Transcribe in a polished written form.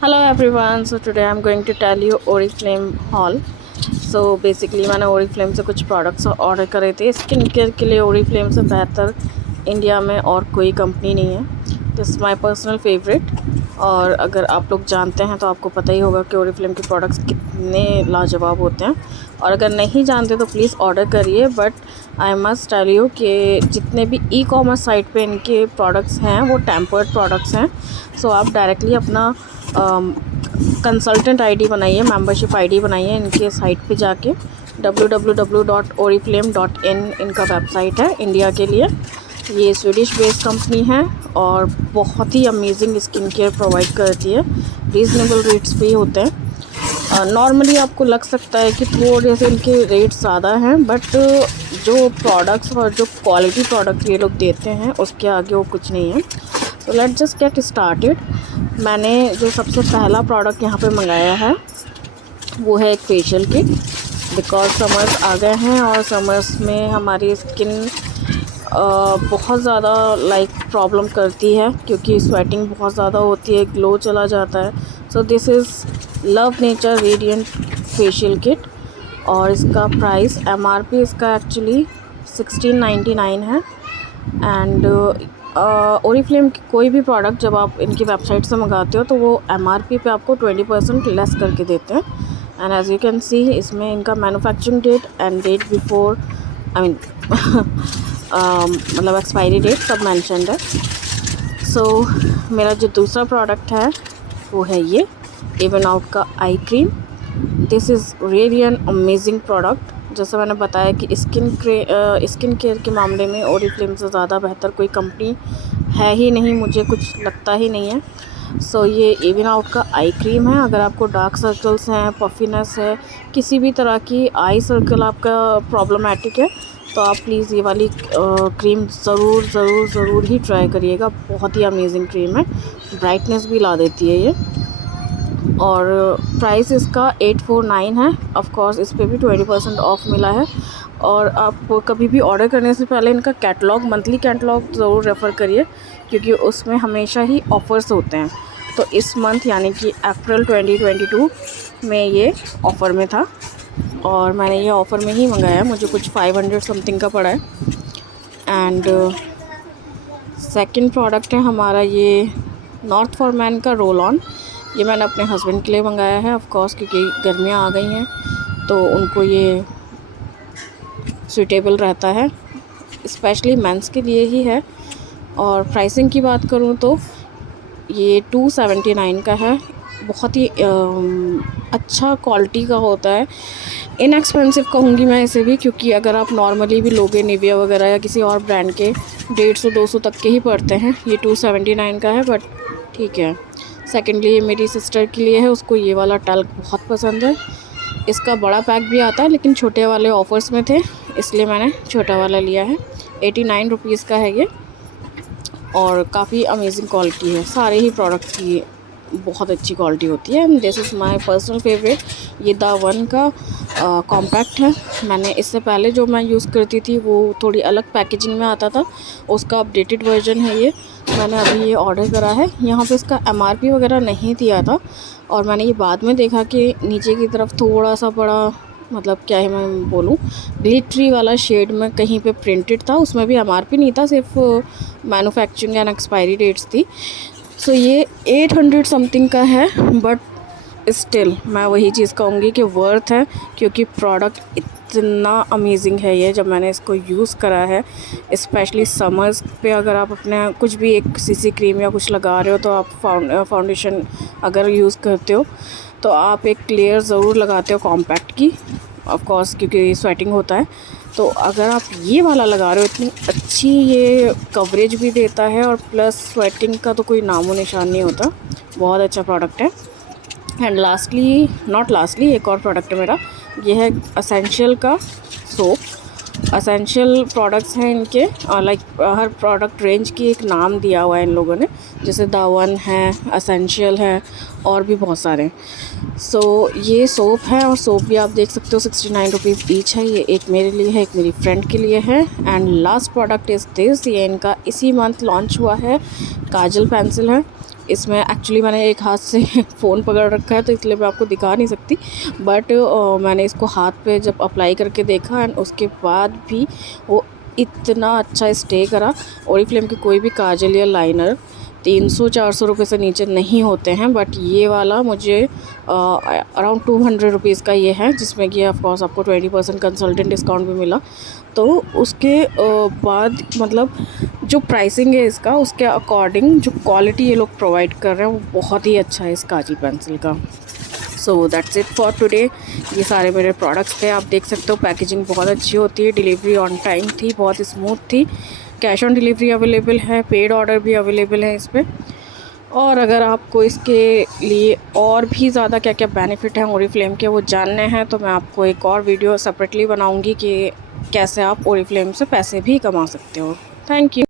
Hello everyone, so today I'm going to tell you Oriflame haul. So basically मैंने Oriflame से कुछ products order करे थे। Skin care के लिए Oriflame से बेहतर इंडिया में और कोई कंपनी नहीं है। This is my personal favourite. और अगर आप लोग जानते हैं तो आपको पता ही होगा कि Oriflame के प्रोडक्ट्स कितने लाजवाब होते हैं। और अगर नहीं जानते तो प्लीज़ ऑर्डर करिए। But I must tell you कि जितने भी ई कॉमर्स साइट पे इनके प्रोडक्ट्स हैं वो टेम्पर्ड प्रोडक्ट्स हैं। सो आप डायरेक्टली अपना कंसल्टेंट आईडी बनाइए, मेंबरशिप आईडी बनाइए इनके साइट पे जाके। www.oriflame.in इनका वेबसाइट है इंडिया के लिए। ये स्वीडिश बेस्ड कंपनी है और बहुत ही अमेजिंग स्किन केयर प्रोवाइड करती है। रीज़नेबल रेट्स पे ही होते हैं। नॉर्मली आपको लग सकता है कि थोड़े से इनके रेट्स ज़्यादा हैं, बट जो प्रोडक्ट्स और जो क्वालिटी प्रोडक्ट ये लोग देते हैं उसके आगे वो कुछ नहीं है। So let's just get started. मैंने जो सबसे पहला प्रोडक्ट यहाँ पे मंगाया है वो है एक फेशियल किट। बिकॉज समर्स आ गए हैं और समर्स में हमारी स्किन बहुत ज़्यादा प्रॉब्लम करती है क्योंकि स्वेटिंग बहुत ज़्यादा होती है, ग्लो चला जाता है। So this is love nature radiant facial kit और इसका प्राइस MRP इसका एक्चुअली 1699 है। एंड ओरिफ्लेम की कोई भी प्रोडक्ट जब आप इनकी वेबसाइट से मंगाते हो तो वो MRP पे आपको 20% लेस करके देते हैं। And as you can see इसमें इनका manufacturing date and date before मतलब एक्सपायरी डेट सब मेंशन्ड है। सो मेरा जो दूसरा प्रोडक्ट है वो है ये इवन आउट का eye cream. This is really an amazing product. जैसे मैंने बताया कि स्किन केयर के मामले में ओरिफ्लेम से ज़्यादा बेहतर कोई कंपनी है ही नहीं, मुझे कुछ लगता ही नहीं है। सो ये इवन आउट का आई क्रीम है। अगर आपको डार्क सर्कल्स हैं, पफिनेस है, किसी भी तरह की आई सर्कल आपका प्रॉब्लमेटिक है तो आप प्लीज़ ये वाली क्रीम ज़रूर ही ट्राई करिएगा। बहुत ही अमेजिंग क्रीम है, ब्राइटनेस भी ला देती है ये। और प्राइस इसका 849 है। ऑफ कोर्स इस पर भी 20% ऑफ मिला है। और आप कभी भी ऑर्डर करने से पहले इनका कैटलॉग, मंथली कैटलॉग ज़रूर रेफ़र करिए क्योंकि उसमें हमेशा ही ऑफ़र्स होते हैं। तो इस मंथ यानी कि अप्रैल 2022 में ये ऑफ़र में था और मैंने ये ऑफ़र में ही मंगाया। मुझे कुछ 500 समथिंग का पड़ा है। एंड सेकंड प्रोडक्ट है हमारा ये नॉर्थ फॉर मैन का रोल ऑन। ये मैंने अपने हस्बैंड के लिए मंगाया है ऑफ कोर्स क्योंकि गर्मियाँ आ गई हैं तो उनको ये सूटेबल रहता है, स्पेशली मेंस के लिए ही है। और प्राइसिंग की बात करूँ तो ये 279 का है। बहुत ही अच्छा क्वालिटी का होता है। इनएक्सपेंसिव कहूँगी मैं इसे भी क्योंकि अगर आप नॉर्मली भी लोगे निविया वगैरह या किसी और ब्रांड के 150-200 तक के ही पड़ते हैं। ये 279 का है, बट ठीक है। सेकेंडली ये मेरी सिस्टर के लिए है, उसको ये वाला टल्क बहुत पसंद है। इसका बड़ा पैक भी आता है लेकिन छोटे वाले ऑफ़र्स में थे इसलिए मैंने छोटा वाला लिया है। 89 रुपीज़ का है ये और काफ़ी अमेजिंग क्वालिटी है। सारे ही प्रोडक्ट्स की बहुत अच्छी क्वालिटी होती है। And this is my personal favourite. ये द वन का कॉम्पैक्ट है। मैंने इससे पहले जो मैं यूज़ करती थी वो थोड़ी अलग पैकेजिंग में आता था, उसका अपडेटेड वर्जन है ये। मैंने अभी ये ऑर्डर करा है। यहाँ पे इसका MRP वगैरह नहीं दिया था और मैंने ये बाद में देखा कि नीचे की तरफ थोड़ा सा बड़ा, मतलब क्या ही मैं बोलूँ, ग्लिटरी वाला शेड में कहीं पे प्रिंटेड था। उसमें भी MRP नहीं था, सिर्फ मैन्युफैक्चरिंग एंड एक्सपायरी डेट्स थी। सो ये 800 समथिंग का है, बट स्टिल मैं वही चीज़ कहूँगी कि वर्थ है क्योंकि प्रोडक्ट इतना अमेजिंग है ये। जब मैंने इसको यूज़ करा है स्पेशली समर्स पे, अगर आप अपने कुछ भी एक CC क्रीम या कुछ लगा रहे हो तो आप फाउंडेशन अगर यूज़ करते हो तो आप एक लेयर ज़रूर लगाते हो कॉम्पैक्ट की, ऑफ कोर्स क्योंकि स्वेटिंग होता है। तो अगर आप ये वाला लगा रहे हो, इतनी अच्छी ये कवरेज भी देता है और प्लस स्वेटिंग का तो कोई नामो निशान नहीं होता। बहुत अच्छा प्रोडक्ट है। एंड नॉट लास्टली एक और प्रोडक्ट है मेरा, ये है असेंशियल का सोप। असेंशियल प्रोडक्ट्स हैं इनके, हर प्रोडक्ट रेंज की एक नाम दिया हुआ है इन लोगों ने। जैसे दावन है, एसेंशियल है और भी बहुत सारे। सो ये सोप है और सोप भी आप देख सकते हो 69 रुपीज़ ईच है। ये एक मेरे लिए है, एक मेरी फ्रेंड के लिए है। And last product is this, ये इनका इसी मंथ लॉन्च हुआ है, काजल पेंसिल है। इसमें एक्चुअली मैंने एक हाथ से फ़ोन पकड़ रखा है तो इसलिए मैं आपको दिखा नहीं सकती, बट मैंने इसको हाथ पे जब अप्लाई करके देखा एंड उसके बाद भी वो इतना अच्छा स्टे करा। ओरिफ्लेम की कोई भी काजल या लाइनर 300-400 रुपये से नीचे नहीं होते हैं, बट ये वाला मुझे अराउंड 200 रुपीज़ का ये है, जिसमें कि ऑफ कोर्स आपको 20% कंसल्टेंट डिस्काउंट भी मिला। तो उसके बाद मतलब जो प्राइसिंग है इसका, उसके अकॉर्डिंग जो क्वालिटी ये लोग प्रोवाइड कर रहे हैं वो बहुत ही अच्छा है इस काजल पेंसिल का। So that's it for today. ये सारे मेरे प्रोडक्ट्स थे, आप देख सकते हो पैकेजिंग बहुत अच्छी होती है, डिलीवरी ऑन टाइम थी, बहुत स्मूथ थी, कैश ऑन डिलीवरी अवेलेबल है, पेड ऑर्डर भी अवेलेबल है इस पर। और अगर आपको इसके लिए और भी ज़्यादा क्या क्या बेनिफिट हैं ओरिफ्लेम के वो जानने हैं तो मैं आपको एक और वीडियो सेपरेटली बनाऊंगी कि कैसे आप ओरिफ्लेम से पैसे भी कमा सकते हो। Thank you.